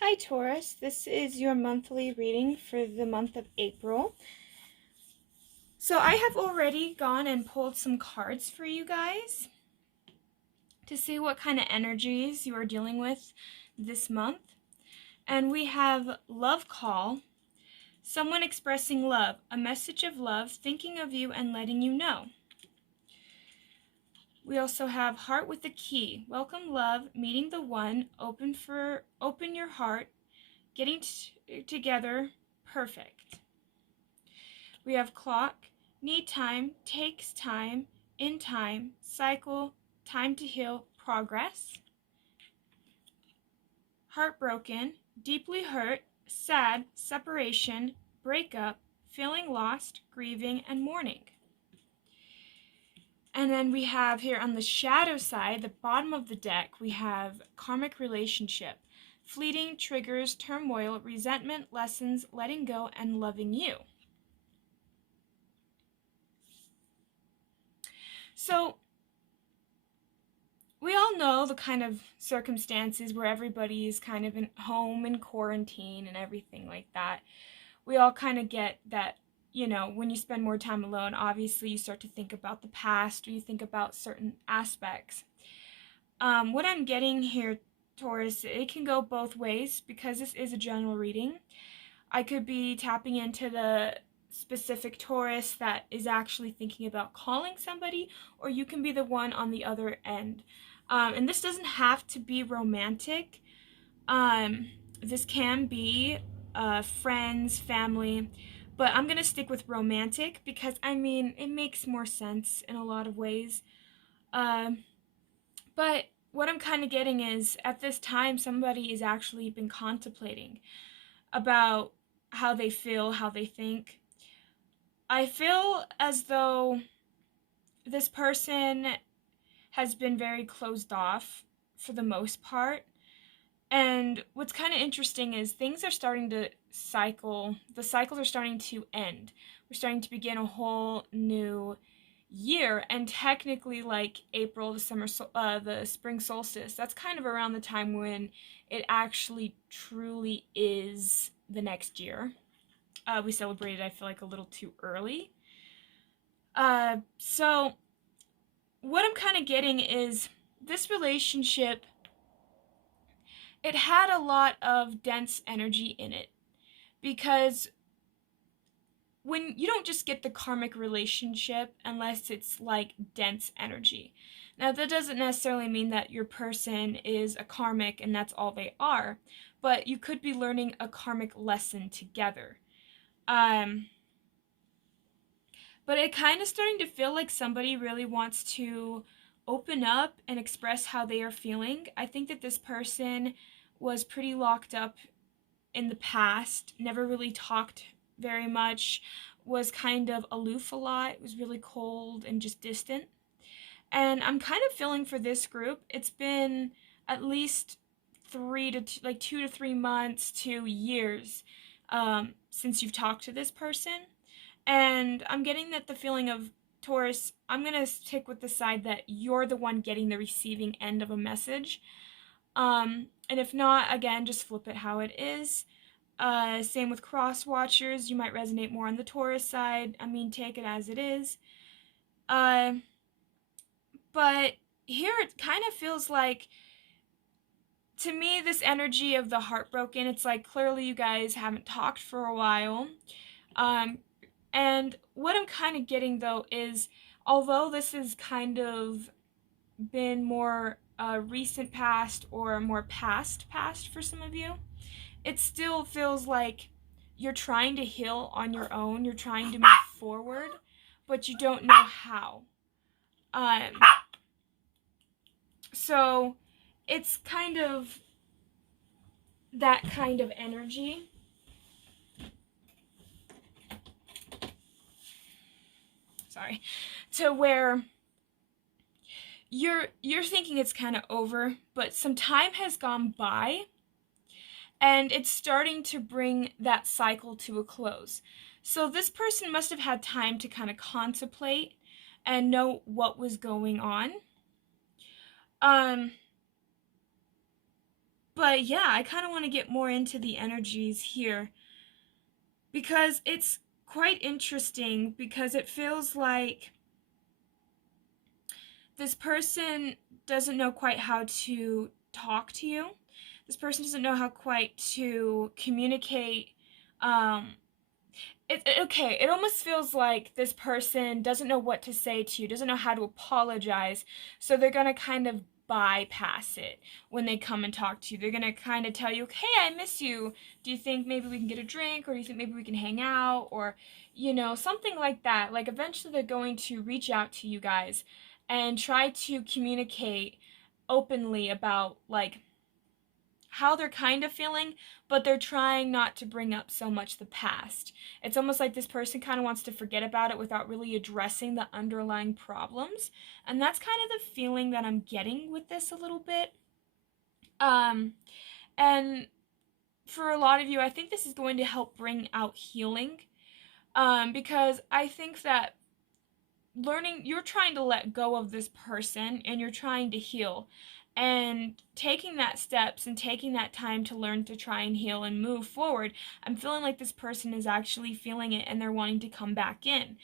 Hi Taurus, this is your monthly reading for the month of April. So I have already gone and pulled some cards for you guys to see what kind of energies you are dealing with this month. And we have Love Call, someone expressing love, a message of love, thinking of you and letting you know. We also have Heart with the Key, welcome love, meeting the one, open your heart, getting together, perfect. We have Clock, need time, takes time, in time, cycle, time to heal, progress. Heartbroken, deeply hurt, sad, separation, breakup, feeling lost, grieving, and mourning. And then we have here on the shadow side, the bottom of the deck, we have karmic relationship, fleeting, triggers, turmoil, resentment, lessons, letting go, and loving you. So we all know the kind of circumstances where everybody is kind of in home and quarantine and everything like that. We all kind of get that, when you spend more time alone, obviously you start to think about the past or you think about certain aspects. What I'm getting here, Taurus, it can go both ways because this is a general reading. I could be tapping into the specific Taurus that is actually thinking about calling somebody, or you can be the one on the other end. And this doesn't have to be romantic. This can be friends, family, but I'm going to stick with romantic because, it makes more sense in a lot of ways. But what I'm kind of getting is, at this time, somebody has actually been contemplating about how they feel, how they think. I feel as though this person has been very closed off for the most part. And what's kind of interesting is things are starting to cycle. The cycles are starting to end. We're starting to begin a whole new year, and technically, like April, the spring solstice, that's kind of around the time when it actually truly is the next year. We celebrated, I feel like, a little too early. So what I'm kind of getting is this relationship, it had a lot of dense energy in it, because when you don't just get the karmic relationship unless it's like dense energy. Now, that doesn't necessarily mean that your person is a karmic and that's all they are, but you could be learning a karmic lesson together. But it kind of starting to feel like somebody really wants to open up and express how they are feeling. I think that this person was pretty locked up in the past, never really talked very much, was kind of aloof a lot, was really cold and just distant. And I'm kind of feeling for this group, it's been at least 2 to 3 months to years since you've talked to this person. And I'm getting that the feeling of, Taurus, I'm going to stick with the side that you're the one getting the receiving end of a message. And if not, again, just flip it how it is. Same with cross watchers. You might resonate more on the Taurus side. Take it as it is. But here it kind of feels like, to me, this energy of the heartbroken, it's like clearly you guys haven't talked for a while. And what I'm kind of getting, though, is although this has kind of been more recent past or more past for some of you, it still feels like you're trying to heal on your own. You're trying to move forward, but you don't know how. So it's kind of that kind of energy. Sorry. To where you're thinking it's kind of over, but some time has gone by and it's starting to bring that cycle to a close. So this person must have had time to kind of contemplate and know what was going on. But yeah, I kind of want to get more into the energies here because it's quite interesting because it feels like this person doesn't know quite how to talk to you. This person doesn't know how quite to communicate. Um, okay, it almost feels like this person doesn't know what to say to you, doesn't know how to apologize, so they're gonna kind of bypass it when they come and talk to you. They're gonna kind of tell you, hey, I miss you. Do you think maybe we can get a drink, or do you think maybe we can hang out, or, something like that. Like, eventually they're going to reach out to you guys and try to communicate openly about, like, how they're kind of feeling, but they're trying not to bring up so much the past. It's almost like this person kind of wants to forget about it without really addressing the underlying problems. And that's kind of the feeling that I'm getting with this a little bit. Um, and for a lot of you, I think this is going to help bring out healing. Because I think that you're trying to let go of this person and you're trying to heal, and taking that steps and taking that time to learn to try and heal and move forward. I'm feeling like this person is actually feeling it and they're wanting to come back in.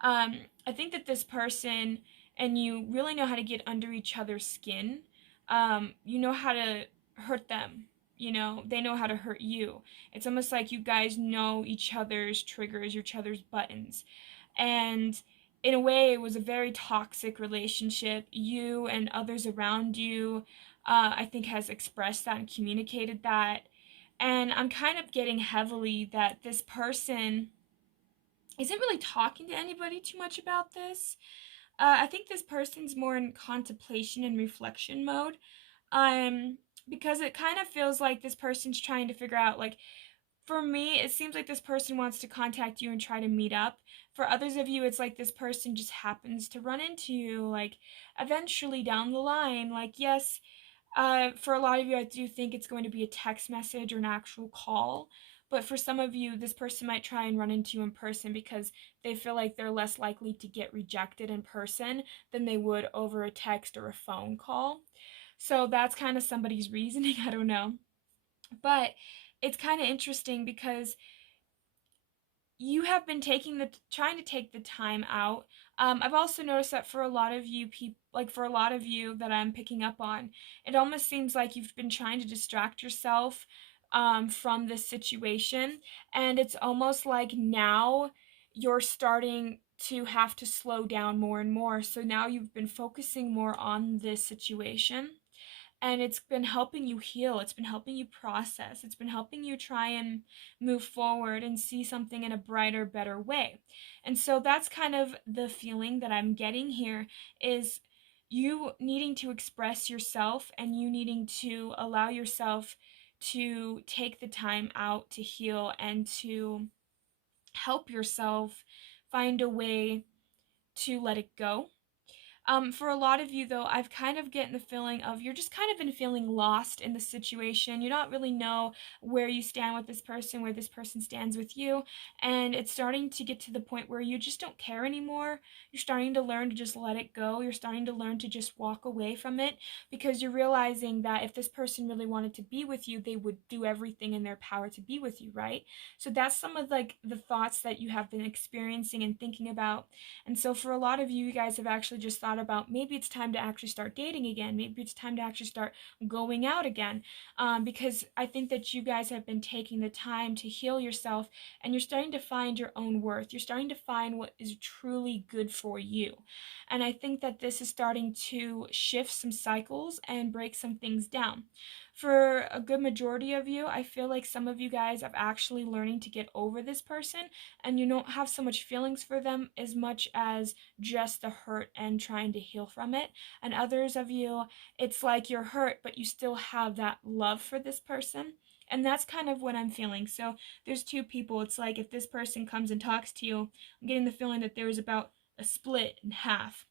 I think that this person and you really know how to get under each other's skin. You know how to hurt them, they know how to hurt you. It's almost like you guys know each other's triggers, each other's buttons. And in a way, it was a very toxic relationship. You and others around you, I think, has expressed that and communicated that. And I'm kind of getting heavily that this person isn't really talking to anybody too much about this. I think this person's more in contemplation and reflection mode. Um, because it kind of feels like this person's trying to figure out, like, for me, it seems like this person wants to contact you and try to meet up. For others of you, it's like this person just happens to run into you, like, eventually down the line. Like, yes, for a lot of you, I do think it's going to be a text message or an actual call. But for some of you, this person might try and run into you in person because they feel like they're less likely to get rejected in person than they would over a text or a phone call. So that's kind of somebody's reasoning. I don't know. But it's kind of interesting because you have been trying to take the time out. I've also noticed that for a lot of you people, like for a lot of you that I'm picking up on, it almost seems like you've been trying to distract yourself from this situation, and it's almost like now you're starting to have to slow down more and more. So now you've been focusing more on this situation, and it's been helping you heal, it's been helping you process, it's been helping you try and move forward and see something in a brighter, better way. And so that's kind of the feeling that I'm getting here, is you needing to express yourself and you needing to allow yourself to take the time out to heal and to help yourself find a way to let it go. For a lot of you, though, I've kind of getting the feeling of you're just kind of been feeling lost in the situation. You don't really know where you stand with this person, where this person stands with you, and it's starting to get to the point where you just don't care anymore. You're starting to learn to just let it go. You're starting to learn to just walk away from it because you're realizing that if this person really wanted to be with you, they would do everything in their power to be with you, right? So that's some of like the thoughts that you have been experiencing and thinking about. And so for a lot of you, you guys have actually just thought about maybe it's time to actually start dating again. Maybe it's time to actually start going out again. Because I think that you guys have been taking the time to heal yourself and you're starting to find your own worth. You're starting to find what is truly good for you. And I think that this is starting to shift some cycles and break some things down. For a good majority of you, I feel like some of you guys are actually learning to get over this person and you don't have so much feelings for them as much as just the hurt and trying to heal from it. And others of you, it's like you're hurt, but you still have that love for this person. And that's kind of what I'm feeling. So there's two people. It's like if this person comes and talks to you, I'm getting the feeling that there is about a split in half,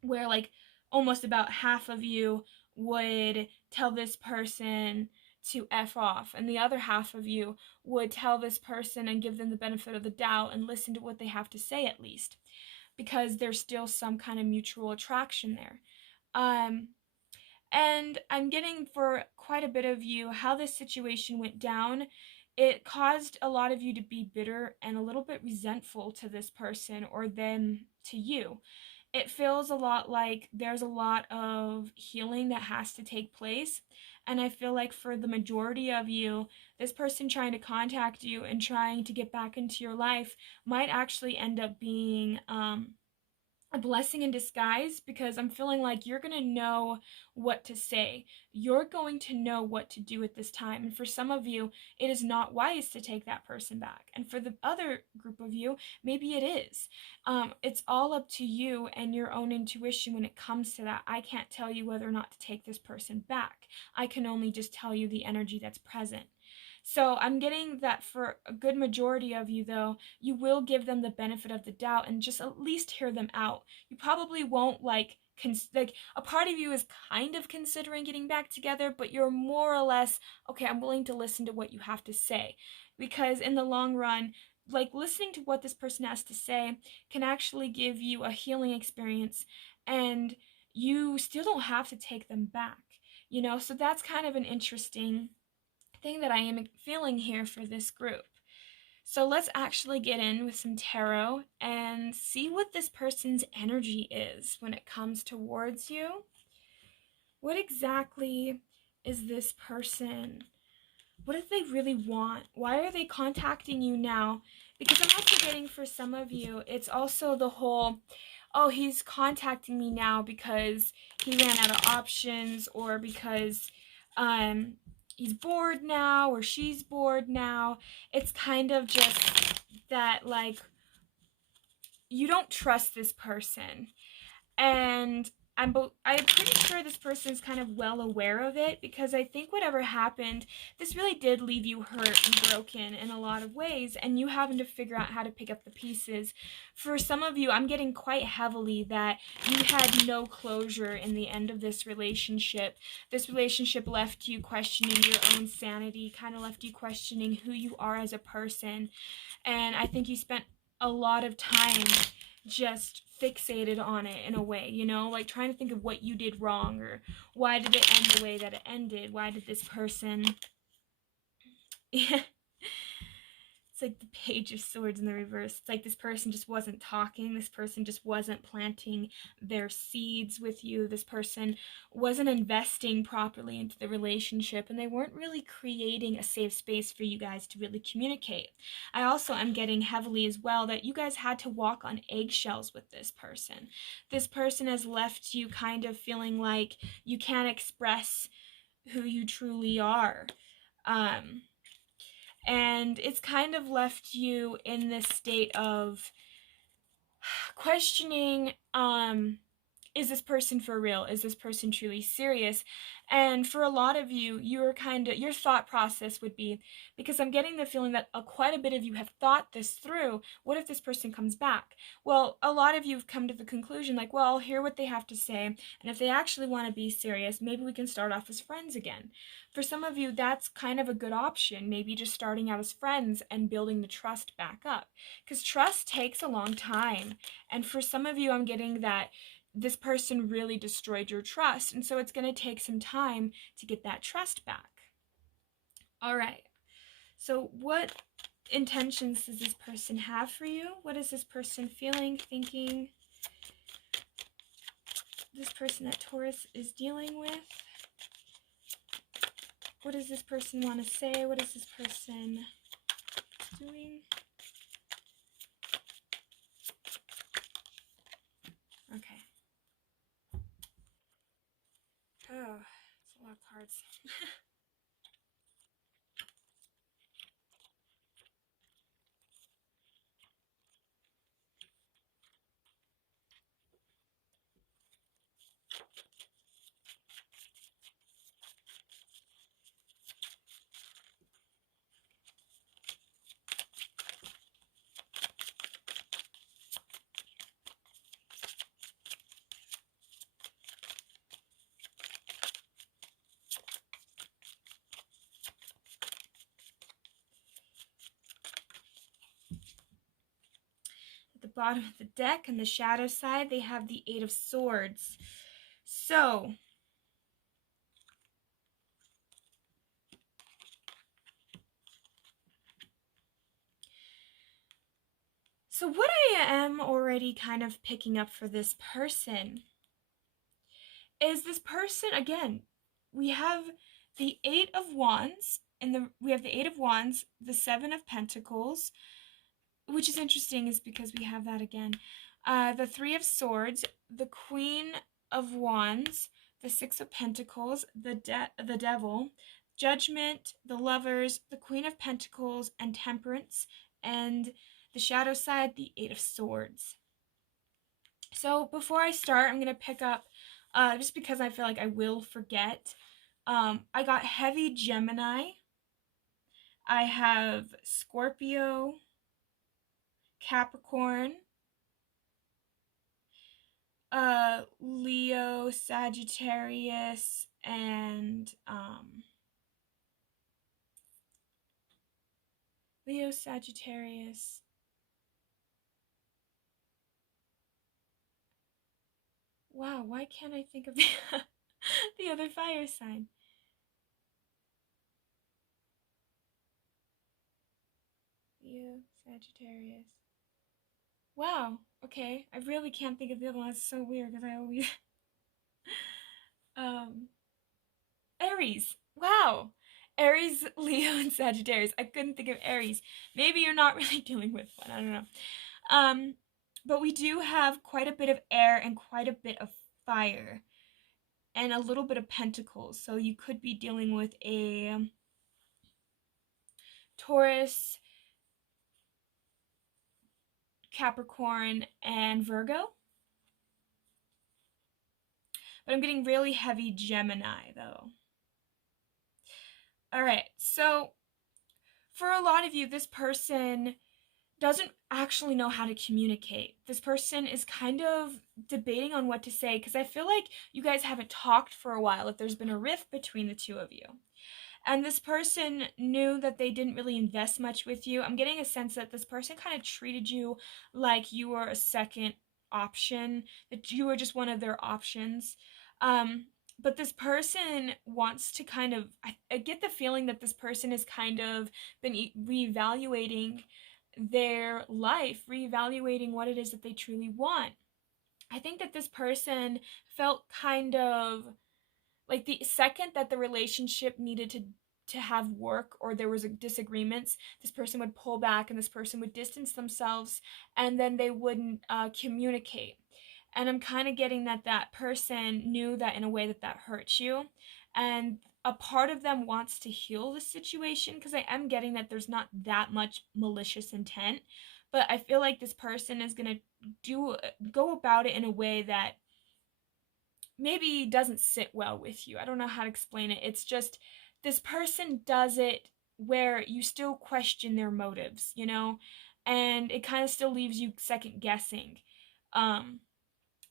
where like almost about half of you would tell this person to F off, and the other half of you would tell this person and give them the benefit of the doubt and listen to what they have to say at least, because there's still some kind of mutual attraction there. Um, And I'm getting for quite a bit of you how this situation went down. It caused a lot of you to be bitter and a little bit resentful to this person or them to you. It feels a lot like there's a lot of healing that has to take place. And I feel like for the majority of you, this person trying to contact you and trying to get back into your life might actually end up being a blessing in disguise, because I'm feeling like you're going to know what to say. You're going to know what to do at this time. And for some of you, it is not wise to take that person back. And for the other group of you, maybe it is. It's all up to you and your own intuition when it comes to that. I can't tell you whether or not to take this person back. I can only just tell you the energy that's present. So I'm getting that for a good majority of you, though, you will give them the benefit of the doubt and just at least hear them out. You probably won't like a part of you is kind of considering getting back together, but you're more or less, okay, I'm willing to listen to what you have to say. Because in the long run, like listening to what this person has to say can actually give you a healing experience, and you still don't have to take them back. So that's kind of an interesting thing that I am feeling here for this group. So let's actually get in with some tarot and see what this person's energy is when it comes towards you. What exactly is this person? What do they really want? Why are they contacting you now? Because I'm also getting for some of you, it's also the whole, oh, he's contacting me now because he ran out of options, or because he's bored now, or she's bored now. It's kind of just that, like, you don't trust this person. And I'm pretty sure this person's kind of well aware of it, because I think whatever happened, this really did leave you hurt and broken in a lot of ways, and you having to figure out how to pick up the pieces. For some of you, I'm getting quite heavily that you had no closure in the end of this relationship. This relationship left you questioning your own sanity, kind of left you questioning who you are as a person. And I think you spent a lot of time just fixated on it in a way, like trying to think of what you did wrong, or why did it end the way that it ended? Why did this person It's like the Page of Swords in the reverse. It's like this person just wasn't talking. This person just wasn't planting their seeds with you. This person wasn't investing properly into the relationship, and they weren't really creating a safe space for you guys to really communicate. I also am getting heavily as well that you guys had to walk on eggshells with this person. This person has left you kind of feeling like you can't express who you truly are. And it's kind of left you in this state of questioning, is this person for real? Is this person truly serious? And for a lot of you, your thought process would be, because I'm getting the feeling that quite a bit of you have thought this through, what if this person comes back? Well, a lot of you have come to the conclusion, like, well, I'll hear what they have to say, and if they actually want to be serious, maybe we can start off as friends again. For some of you, that's kind of a good option, maybe just starting out as friends and building the trust back up, because trust takes a long time. And for some of you, I'm getting that this person really destroyed your trust, and so it's going to take some time to get that trust back. All right. So what intentions does this person have for you? What is this person feeling, thinking? This person that Taurus is dealing with? What does this person want to say? What is this person doing? Okay. Oh, it's a lot of cards. At the bottom of the deck, on the shadow side, they have the Eight of Swords. So, So, what I am already kind of picking up for this person is this person, again, we have the Eight of Wands, and we have the Eight of Wands, the Seven of Pentacles, which is interesting is because we have that again. The Three of Swords, the Queen of Wands, the Six of Pentacles, the Devil, Judgment, the Lovers, the Queen of Pentacles, and Temperance, and the shadow side, the Eight of Swords. So before I start, I'm going to pick up, just because I feel like I will forget, I got heavy Gemini. I have Scorpio, Capricorn, Leo, Sagittarius, and Leo, Sagittarius. Wow, why can't I think of the, the other fire sign? Leo, Sagittarius. Wow, okay. I really can't think of the other one. That's so weird because I always um Aries. Wow. Aries, Leo, and Sagittarius. I couldn't think of Aries. Maybe you're not really dealing with one. I don't know. Um, but we do have quite a bit of air and quite a bit of fire and a little bit of pentacles. So you could be dealing with a Taurus, Capricorn, and Virgo. But I'm getting really heavy Gemini though. All right. So for a lot of you, this person doesn't actually know how to communicate. This person is kind of debating on what to say because I feel like you guys haven't talked for a while if there's been a rift between the two of you. And this person knew that they didn't really invest much with you. I'm getting a sense that this person kind of treated you like you were a second option, that you were just one of their options. But this person wants to kind of, I get the feeling that this person has kind of been reevaluating their life, reevaluating what it is that they truly want. I think that this person felt kind of like the second that the relationship needed to have work or there was disagreements, this person would pull back and this person would distance themselves and then they wouldn't communicate. And I'm kind of getting that that person knew that in a way that that hurts you, and a part of them wants to heal the situation because I am getting that there's not that much malicious intent, but I feel like this person is going to go about it in a way that maybe doesn't sit well with you. I don't know how to explain it. It's just this person does it where you still question their motives, you know? And it kind of still leaves you second guessing.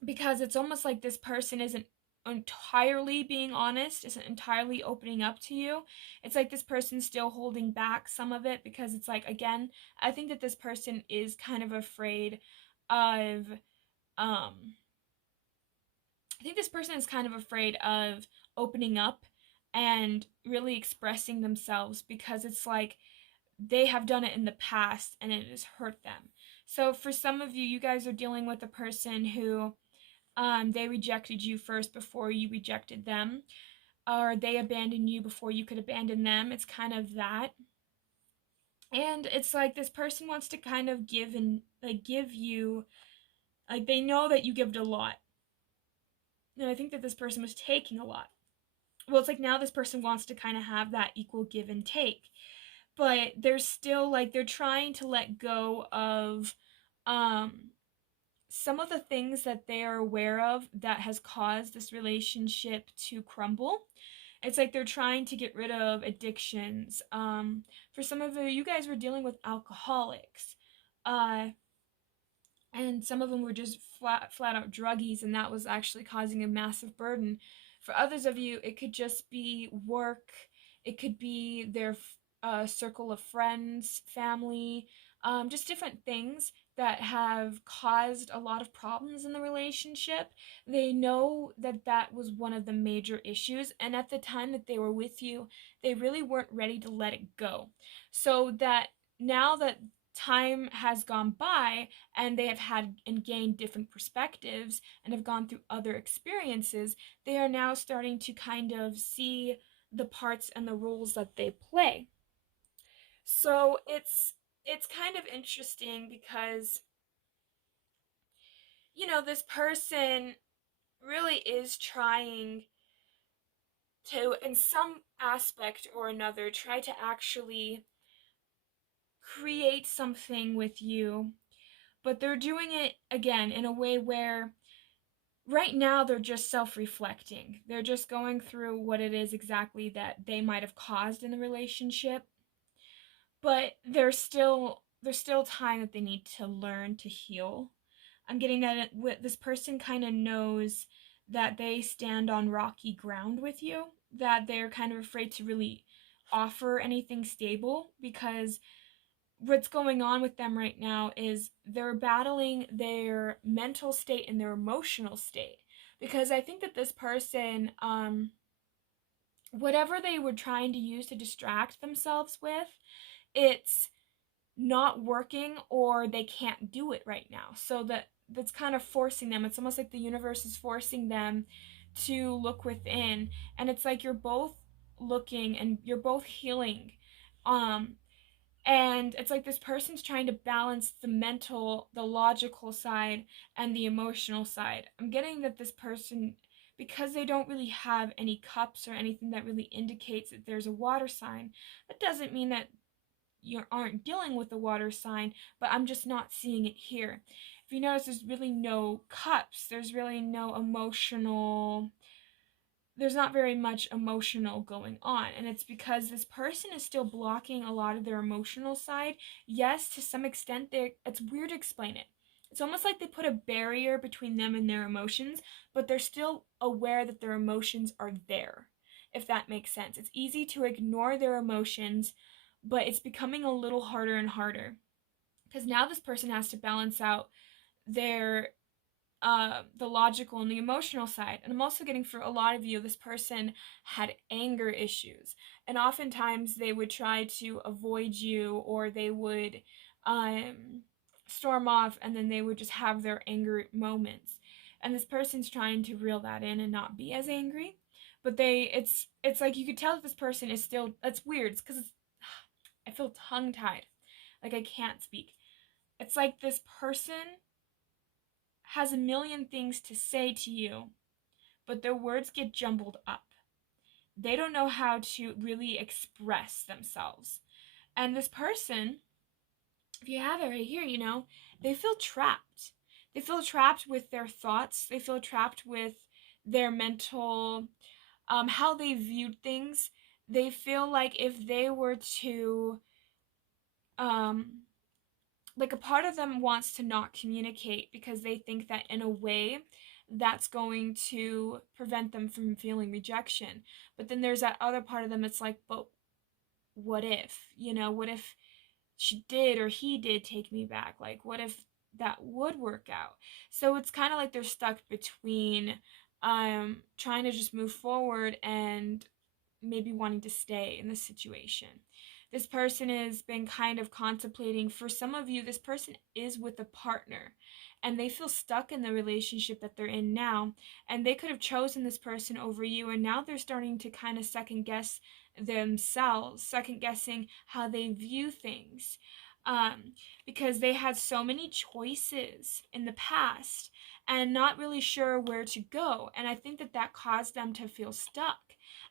Because it's almost like this person isn't entirely being honest, isn't entirely opening up to you. It's like this person's still holding back some of it because it's like, again, I think that this person is kind of afraid of I think this person is kind of afraid of opening up and really expressing themselves because it's like they have done it in the past and it has hurt them. So for some of you, you guys are dealing with a person who they rejected you first before you rejected them, or they abandoned you before you could abandon them. It's kind of that. And it's like this person wants to kind of give and like give you, like they know that you give a lot. And I think that this person was taking a lot. Well, it's like now this person wants to kind of have that equal give and take, but they're still like they're trying to let go of um some of the things that they are aware of that has caused this relationship to crumble. It's like they're trying to get rid of addictions. For some of you guys were dealing with alcoholics. And some of them were just flat out druggies, and that was actually causing a massive burden. For others of you, it could just be work, it could be their circle of friends, family, just different things that have caused a lot of problems in the relationship. They know that that was one of the major issues, and at the time that they were with you, they really weren't ready to let it go. So that now that time has gone by and they have had and gained different perspectives and have gone through other experiences, they are now starting to kind of see the parts and the roles that they play. So it's kind of interesting because this person really is trying to, in some aspect or another, try to actually create something with you, but they're doing it again in a way where right now they're just self-reflecting. They're just going through what it is exactly that they might have caused in the relationship, but there's still time that they need to learn to heal. I'm getting that this person kind of knows that they stand on rocky ground with you, that they're kind of afraid to really offer anything stable because what's going on with them right now is they're battling their mental state and their emotional state. Because I think that this person, whatever they were trying to use to distract themselves with, it's not working or they can't do it right now. So that's kind of forcing them. It's almost like the universe is forcing them to look within, and it's like you're both looking and you're both healing. And it's like this person's trying to balance the mental, the logical side and the emotional side. I'm getting that this person, because they don't really have any cups or anything that really indicates that there's a water sign, that doesn't mean that you aren't dealing with the water sign, but I'm just not seeing it here. If you notice, there's really no cups. There's really no emotional, there's not very much emotional going on, and it's because this person is still blocking a lot of their emotional side. Yes, to some extent, it's weird to explain it. It's almost like they put a barrier between them and their emotions, but they're still aware that their emotions are there, if that makes sense. It's easy to ignore their emotions, but it's becoming a little harder and harder because now this person has to balance out their the logical and the emotional side. And I'm also getting, for a lot of you, this person had anger issues, and oftentimes they would try to avoid you, or they would storm off, and then they would just have their anger moments. And this person's trying to reel that in and not be as angry, but it's like you could tell that this person is still. That's weird. It's because I feel tongue tied, like I can't speak. It's like this person has a million things to say to you, but their words get jumbled up. They don't know how to really express themselves. And this person, if you have it right here, they feel trapped. They feel trapped with their thoughts. They feel trapped with their mental, how they viewed things. They feel like if they were to, um, like a part of them wants to not communicate because they think that in a way that's going to prevent them from feeling rejection. But then there's that other part of them that's like, but what if? What if she did or he did take me back? Like, what if that would work out? So it's kind of like they're stuck between trying to just move forward and maybe wanting to stay in this situation. This person has been kind of contemplating. For some of you, this person is with a partner and they feel stuck in the relationship that they're in now, and they could have chosen this person over you, and now they're starting to kind of second guess themselves, second guessing how they view things, um, because they had so many choices in the past and not really sure where to go, and I think that that caused them to feel stuck.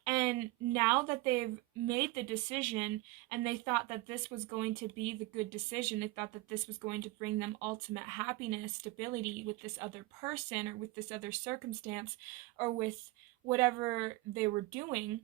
And now that they've made the decision and they thought that this was going to be the good decision, they thought that this was going to bring them ultimate happiness, stability with this other person or with this other circumstance or with whatever they were doing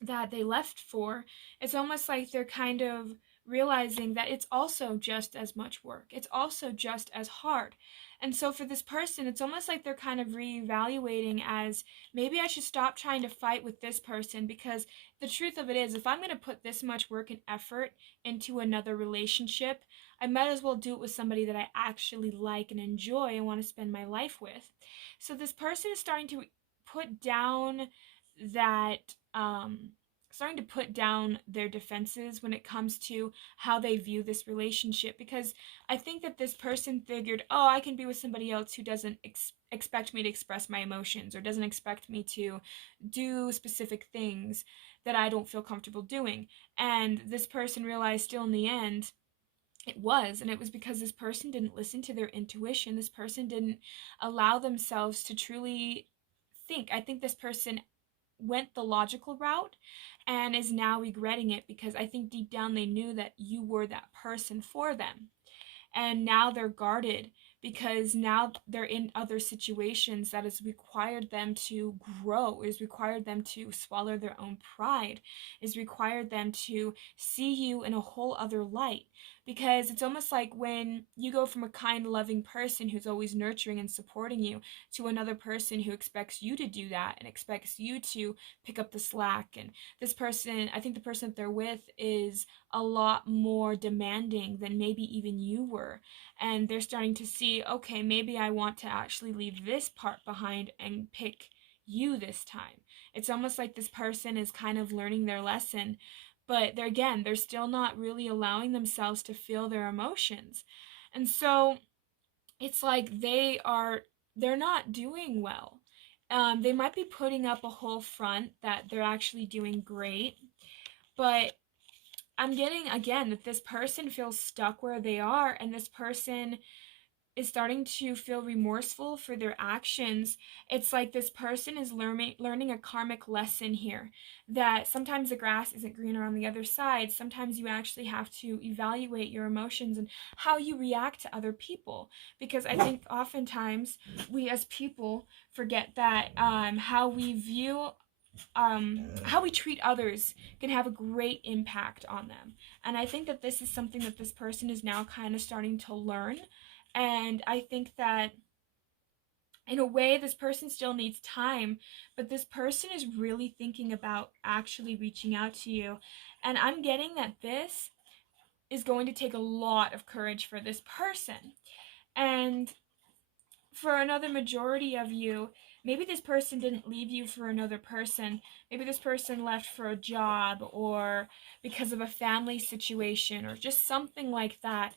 that they left for, it's almost like they're kind of realizing that it's also just as much work. It's also just as hard. And so for this person, it's almost like they're kind of reevaluating as maybe I should stop trying to fight with this person, because the truth of it is, if I'm going to put this much work and effort into another relationship, I might as well do it with somebody that I actually like and enjoy and want to spend my life with. So this person is starting to put down that starting to put down their defenses when it comes to how they view this relationship, because I think that this person figured, oh, I can be with somebody else who doesn't expect me to express my emotions, or doesn't expect me to do specific things that I don't feel comfortable doing. And this person realized still in the end and it was because this person didn't listen to their intuition. This person didn't allow themselves to truly think. I think this person went the logical route and is now regretting it, because I think deep down they knew that you were that person for them. And now they're guarded, because now they're in other situations that has required them to grow, is required them to swallow their own pride, is required them to see you in a whole other light. Because it's almost like when you go from a kind, loving person who's always nurturing and supporting you to another person who expects you to do that and expects you to pick up the slack. And this person, I think the person that they're with is a lot more demanding than maybe even you were. And they're starting to see, okay, maybe I want to actually leave this part behind and pick you this time. It's almost like this person is kind of learning their lesson, but they're still not really allowing themselves to feel their emotions. And so it's like they're not doing well. They might be putting up a whole front that they're actually doing great, but I'm getting again that this person feels stuck where they are, and this person is starting to feel remorseful for their actions. It's like this person is learning a karmic lesson here, that sometimes the grass isn't greener on the other side. Sometimes you actually have to evaluate your emotions and how you react to other people, because I think oftentimes we as people forget that how we treat others can have a great impact on them. And I think that this is something that this person is now kind of starting to learn. And I think that in a way, this person still needs time, but this person is really thinking about actually reaching out to you. And I'm getting that this is going to take a lot of courage for this person. And for another majority of you, maybe this person didn't leave you for another person. Maybe this person left for a job, or because of a family situation, or just something like that.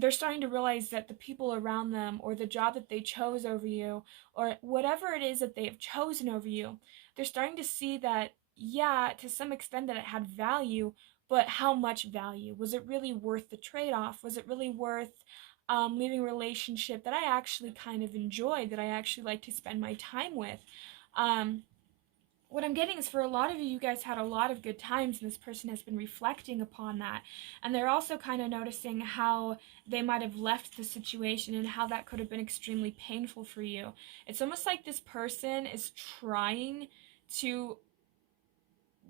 They're starting to realize that the people around them, or the job that they chose over you, or whatever it is that they have chosen over you, they're starting to see that, yeah, to some extent that it had value, but how much value? Was it really worth the trade-off? Was it really worth leaving a relationship that I actually kind of enjoyed, that I actually like to spend my time with? Um, what I'm getting is, for a lot of you, you guys had a lot of good times, and this person has been reflecting upon that. And they're also kind of noticing how they might have left the situation and how that could have been extremely painful for you. It's almost like this person is trying to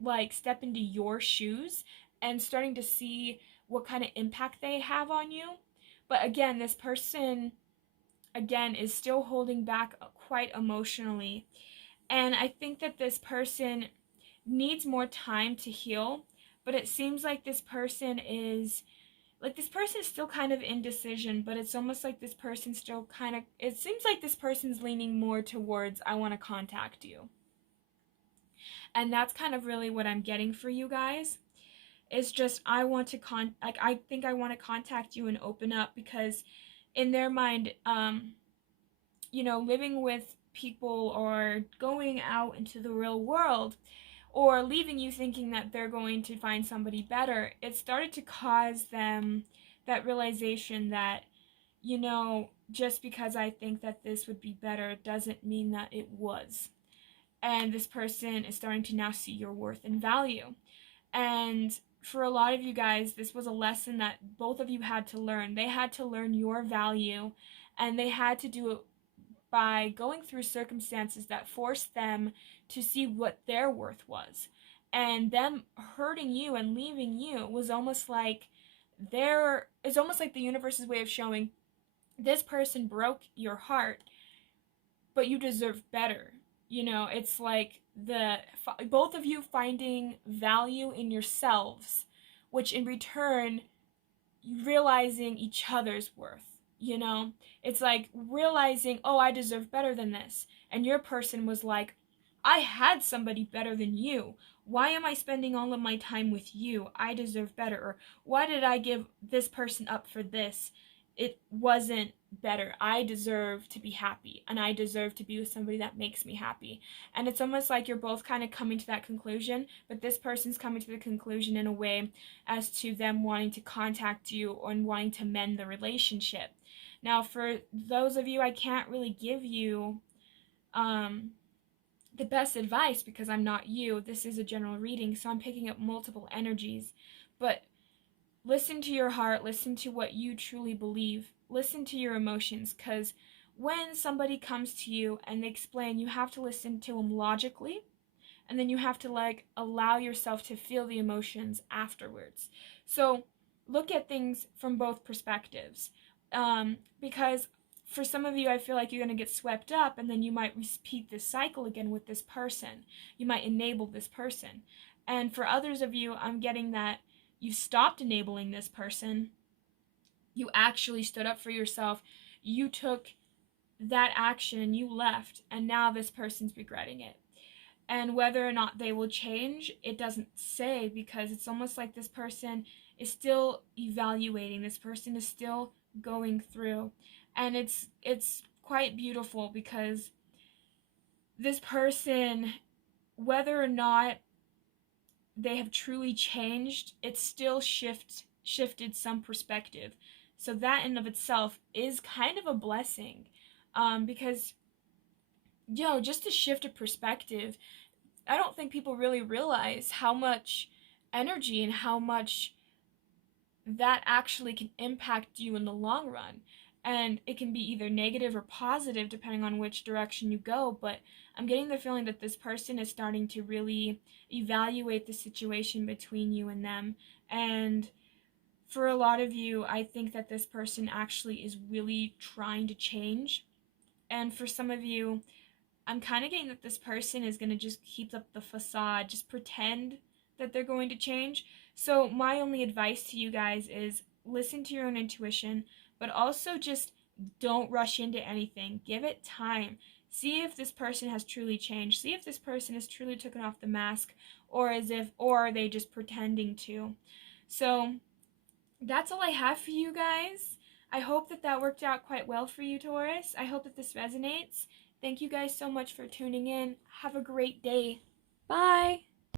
like step into your shoes and starting to see what kind of impact they have on you. But again, this person again is still holding back quite emotionally. And I think that this person needs more time to heal, but it seems like this person is still kind of indecision, but it's almost like this person still kind of, it seems like this person's leaning more towards, I want to contact you. And that's kind of really what I'm getting for you guys. It's just, I think I want to contact you and open up, because in their mind, living with people or going out into the real world, or leaving you thinking that they're going to find somebody better, it started to cause them that realization that, just because I think that this would be better doesn't mean that it was. And this person is starting to now see your worth and value. And for a lot of you guys, this was a lesson that both of you had to learn. They had to learn your value, and they had to do it by going through circumstances that forced them to see what their worth was. And them hurting you and leaving you was almost like it's almost like the universe's way of showing, this person broke your heart, but you deserve better. It's like both of you finding value in yourselves, which in return realizing each other's worth. It's like realizing, oh, I deserve better than this, and your person was like, I had somebody better than you. Why am I spending all of my time with you? I deserve better. Or why did I give this person up for this? It wasn't better. I deserve to be happy, and I deserve to be with somebody that makes me happy. And it's almost like you're both kind of coming to that conclusion, but this person's coming to the conclusion in a way as to them wanting to contact you and wanting to mend the relationship. Now, for those of you, I can't really give you um, the best advice because I'm not you. This is a general reading, so I'm picking up multiple energies. But listen to your heart, listen to what you truly believe, listen to your emotions, because when somebody comes to you and they explain, you have to listen to them logically, and then you have to like allow yourself to feel the emotions afterwards. So look at things from both perspectives, because for some of you, I feel like you're going to get swept up, and then you might repeat this cycle again with this person. You might enable this person. And for others of you, I'm getting that you stopped enabling this person. You actually stood up for yourself. You took that action and you left, and now this person's regretting it. And whether or not they will change, it doesn't say, because it's almost like this person is still evaluating. This person is still going through. And it's quite beautiful, because this person, whether or not they have truly changed, it still shifted some perspective. So that in of itself is kind of a blessing, because just to shift a perspective, I don't think people really realize how much energy and how much that actually can impact you in the long run. And it can be either negative or positive depending on which direction you go. But I'm getting the feeling that this person is starting to really evaluate the situation between you and them. And for a lot of you, I think that this person actually is really trying to change. And for some of you, I'm kind of getting that this person is going to just keep up the facade, just pretend that they're going to change. So my only advice to you guys is listen to your own intuition, but also just don't rush into anything. Give it time. See if this person has truly changed. See if this person has truly taken off the mask, or are they just pretending to. So that's all I have for you guys. I hope that that worked out quite well for you, Taurus. I hope that this resonates. Thank you guys so much for tuning in. Have a great day. Bye!